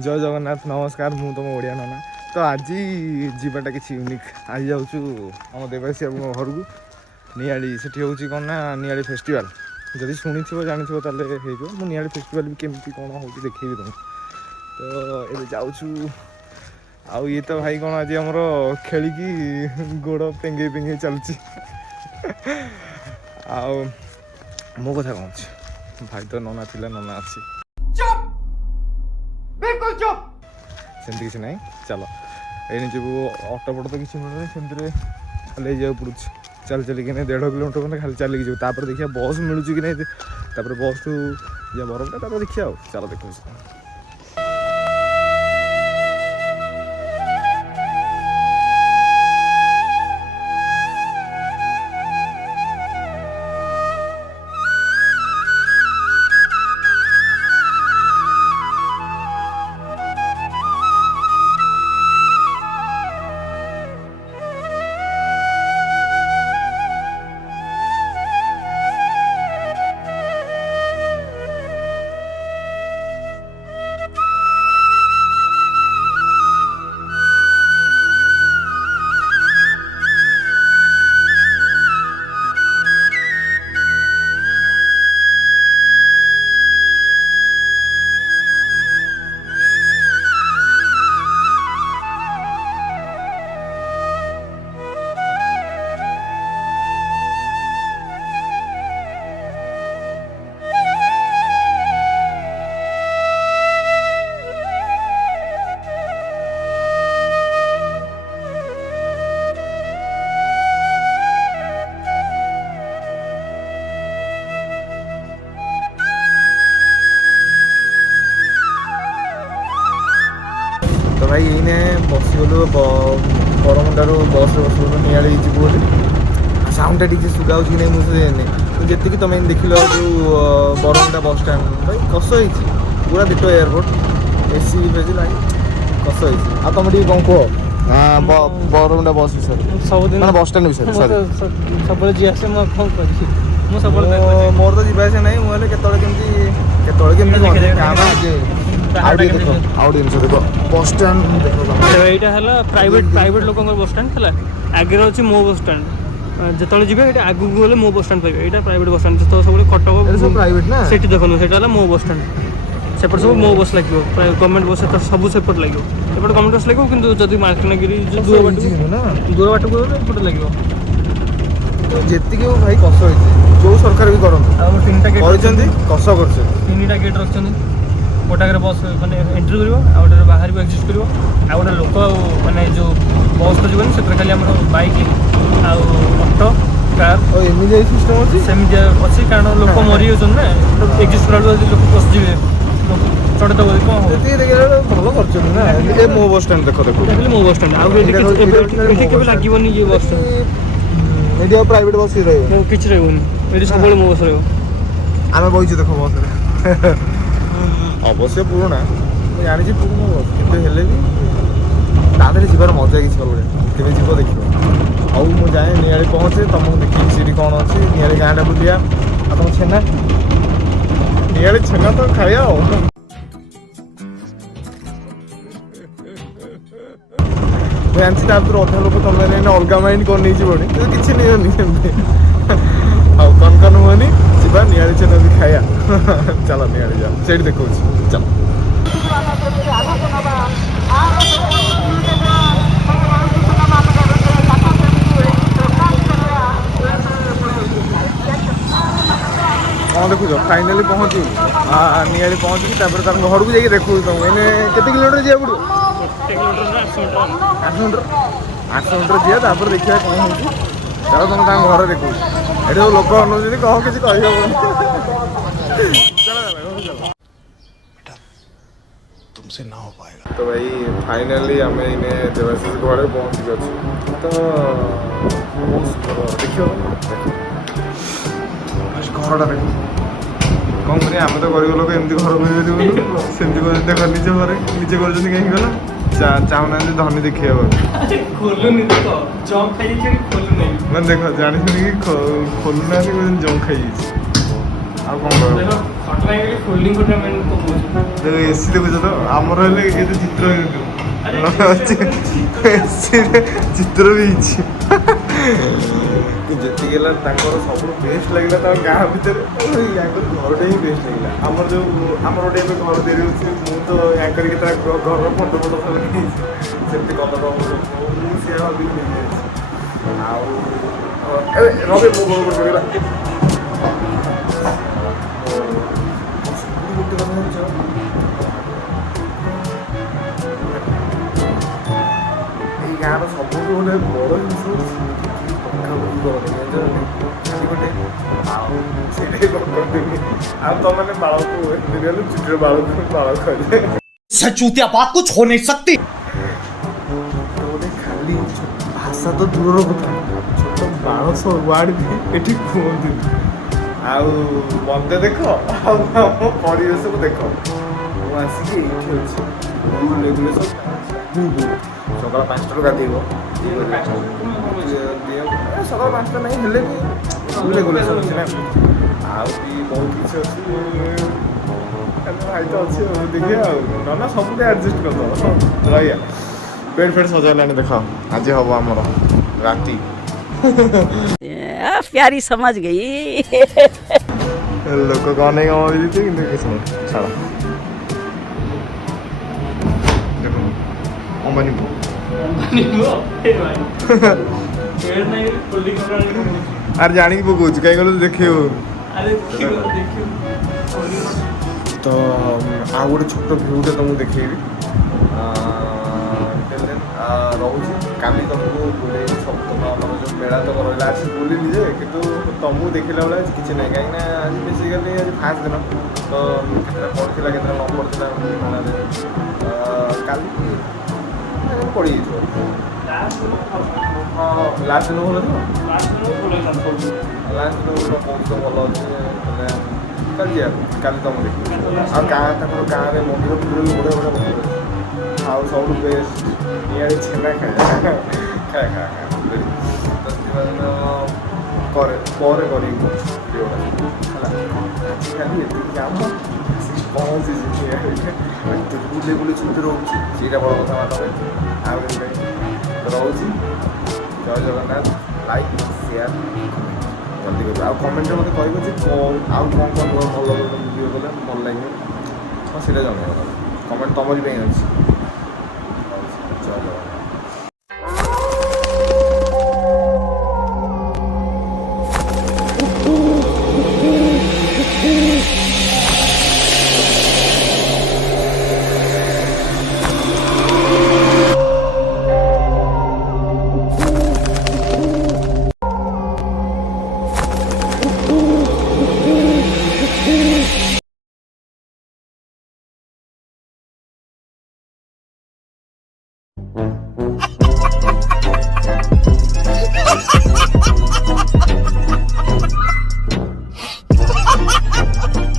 जय जगन्नाथ नमस्कार मु तुम ओडिया नाना तो आज जीवाटा किसी यूनिक आज जाऊँ आम देवासी बाबू घर को नियाली से कौन ना नियाली फेस्टिवल जदि शुणी जानी हो नियाली फेस्टिवल भी केमती कौन हो देखी तुम तो ये जाऊँ आउ ये तो भाई कौन आज आमर खेलिकी गोड़ पेंगे पेंगे चलुची आउ मो कथा कौन भाई तो नना थिला नना अच्छी सेमती किसी ना चलो ये जब अटो पट तो किसी मिलूनी सेमती खाली जाए पड़ू चल चलिक 1.5 किलोमीटर मैंने खाली चलिक जाऊँ देखिए बस मिलूँ कि नहीं बस टू जा बरमटा देखिए चलो देखो भाई ये बसगलु बरमुंडारू बस बसगलु नियाली जीव साउंड टी सुगा कि नहीं मुझे जी तुम देख लो जो बरमुंडा बस स्टाण भाई कस हो पूरा दिट एयरपोर्ट एसी फेसी लाइन कस हो तुम टी कौन कह बरमुंडा बस विषय सब बस स्टाण विषय सब मोर तो जावास ना मुझे बस स्टाण यहाँ प्राइवेट लोक बस स्टाण आगे अच्छी मो बस स्टाण जो जी आगू गले मो बस स्टाण पाइबे यहाँ प्राइवेट बस स्टाण जो सब कटक प्राइवेट ना से देखो से मो बस स्टाण सेपट सब मो बस लगे गवर्नमेंट बस सब सेपट लगे एपट गवर्नमेंट बस लगे कि जब मालकानगिरी दूर बाट को एपटे लगे जी भाई कस जो सरकार भी करते कस कर 3टा गेट रखते गोटाक बस मैंने एंट्री कर बाहर भी एक्जिस्ट कर गोटे लोक मैंने जो बस तो जीवन से खाली आम बैक आटो कार सिस्टम अच्छी सेमती अच्छी कारण लोक मरी ना एक्जिस्ट कर लोक पशिजे चढ़े तो भल कर मो बस स्टाण देख देख मो बस स्टाण आगे लगे ये बस स्टाण ये प्राइवेट बस ही रही किसी रही ये सब मो बस रही बहीचु देख बस अवश्य पुराणा मुझे जानी पुराना बस कि हेले भी तादे जीवार मजा किसी अलग जीव देख आउ मुझे जाए नियाली पहुँचे तुमको देखिए सीटी कौन अच्छी नियाली गाँटा बुलिया तुम छेना नियाली छेना तो खाया जानसी अधा लोक तुम अलग माइंड कर नहीं पड़े किसी नहीं हाँ कन हुए जा नियाली छेना भी खाया चलो नियाली जा से देखो चलो हाँ देखु फाइनाली पहुँचू नियाली पहुँची घर को जाइए देखू तुम मैंने केते किलोमीटर जा पड़ो 800 मीटर जाए देखिए कौन हो चलो तुम घर देखो ये लोक अनुज कह किसी तुमसे ना हो पाएगा तो भाई फाइनाली आम इन्हें देवाशीष घर पहुँच गए तो देखियो घरटा देख कौन करें आम तो गरीब लोक एमती घर मिलूँ सेमती देख निजे घर निजे कर कहीं गला चाहूना धनी देखिए मैं देख जानी कि खोलुना जम खाई फोल्डिंग ଏସି ଦେଖୁଛ ତ ଆମର ହେଲେ କେତେ ଚିତ୍ର ଏସିରେ ଚିତ୍ର ବି ହେଇଛି। ଯେତିକି ହେଲା ତାଙ୍କର ସବୁଠୁ ବେଷ୍ଟ ଲାଗିଲା ତାଙ୍କ ଗାଁ ଭିତରେ ୟାଙ୍କର ଘରଟା ହିଁ ବେଷ୍ଟ ଲାଗିଲା। ଆମର ଗୋଟେ ଏବେ ଘର ତିଆରି ହେଉଛି, ମୁଁ ତ ୟାଙ୍କର କେତେଟା ଘରର ଫଟୋ ସବୁ ନେଇଯାଇଛି, ସେମିତି କଲର ମୁଁ ସିଏ ଭାବିକି ନେଇଯାଇଛି। ଆଉ ରବି ମୁଁ କଣ କରିପାରିଲା ଗୋଟେ କଥା ଜାଣିଛ, ଏଇ ଗାଁର ସବୁଠୁ ଗୋଟେ ବଡ଼ ଜିନିଷ ପାଖାପାଖି କରନ୍ତି ଖାଲି ଗୋଟେ ଆଉ ସେଇଟା କରିଦେବି। ଆଉ ତମାନେ ବାଳକୁ ହେଲେ ଚୁଟିର ବାଳକୁ ବାଳ କହିଲେ सचूतिया बात कुछ हो नहीं सकती। ଗୋଟେ ଖାଲି ଭାଷା ତ ଦୂରର କଥା, ଛୋଟ ବାଳ ସହ ୱାର୍ଡ ବି ଏଠି କୁହନ୍ତିନି। ଆଉ ମତେ ଦେଖ ଆଉ ଆମ ପରିବେଶକୁ ଦେଖ, ମୁଁ ଆସିକି ଏଇଠି ଅଛି। ରେଗୁଲେସନ୍ ସକାଳ 5ଟାରୁ ଗାଧେଇବ, ସକାଳ 5ଟା ନାହିଁ ହେଲେ ବି ରେଗୁଲେସନ୍ ଅଛି ନା। ଆଉ ବି ବହୁତ କିଛି ଅଛି, ଭାଇ ତ ଅଛି ଆଉ ଦେଖିବା ଆଉ ନା ସବୁଠି ଆଡ଼ଜଷ୍ଟ କରିଦେବ ରହିବା। ବେଡ୍ ଫେଡ୍ ସଜାଇଲାଣି ଦେଖ, ଆଜି ହବ ଆମର ରାତି। प्यारी समझ गई। ଲୋକ କ'ଣ ନେଇ କ'ଣ ଦେଇଥିବେ କିନ୍ତୁ କିଛି ନାହିଁ, ଛାଡ଼। ଦେଖନ୍ତୁ ଅମ୍ବାନୀ ଆରେ ଜାଣିକି ପକଉଛି କାହିଁ କହିଲୁ ଦେଖେଇ ହଉନି। ତ ଆଉ ଗୋଟେ ଛୋଟ ଭିୟୁଟେ ତମକୁ ଦେଖେଇବି, ରହୁଛି। କାଲି ତମକୁ ବୁଲେଇବି ସବୁ ତମ ଆମର ଯେଉଁ ମେଳା ତକ ରହିଲା, ଆଜି ବୁଲିଲି ଯେ କିନ୍ତୁ ତମକୁ ଦେଖିଲା ବେଳେ ଆଜି କିଛି ନାହିଁ, କାହିଁକିନା ଆଜି ବେସିକାଲି ଆଜି ଫାର୍ଷ୍ଟ ଦିନ ତ କେତେଟା ପଡ଼ିଥିଲା କେତେଟା ନ ପଡ଼ିଥିଲା ମେଳାରେ। କାଲି ପଡ଼ିଯାଇଥିବ। ହଁ ଲାଷ୍ଟ ଦିନ ଭଲ ଥିବ, ଲାଷ୍ଟ ଦିନ ବହୁତ ଭଲ ଅଛି। ମାନେ କାଲି ଯିବା, କାଲି ତମ ଦେଖିବି। ଆଉ ତାଙ୍କର ଗାଁରେ ମନ୍ଦିର ଫନ୍ଦିର ବି ବଢ଼ିଆ ବଢ଼ିଆ ମନ୍ଦିର ଅଛି। ଆଉ ସବୁଠୁ ବେଷ୍ଟ ଇଆଡ଼େ ଛେନା ଖାଇବା ଖାଇବା ତ ସେଥିପାଇଁ ପରେ କରିବି ଭିଡ଼ିଓଟା ହେଲା। ଆଜିକାଲି ଏତିକି କାମ ପହଞ୍ଚିଛି ବୁଲି ବୁଲି ଛୁଟି ରହୁଛି, ସେଇଟା ବଡ଼ କଥା ମାନଙ୍କ ପାଇଁ। ଆଉ ପାଇଁ ରହୁଛି। ଜୟ ଜଗନ୍ନାଥ। ଲାଇକ୍ ସେୟାର ଜଲ୍ଦି କରିବ, ଆଉ କମେଣ୍ଟରେ ମୋତେ କହିବ ଯେ ଆଉ କ'ଣ ଭଲ ଭିଡ଼ିଓ କଲେ ଭଲ ଲାଗିବ, ହଁ ସେଇଟା ଜଣେଇବ। କମେଣ୍ଟ ତମରି ପାଇଁ ଅଛି। ଜୟ ଜଗନ୍ନାଥ।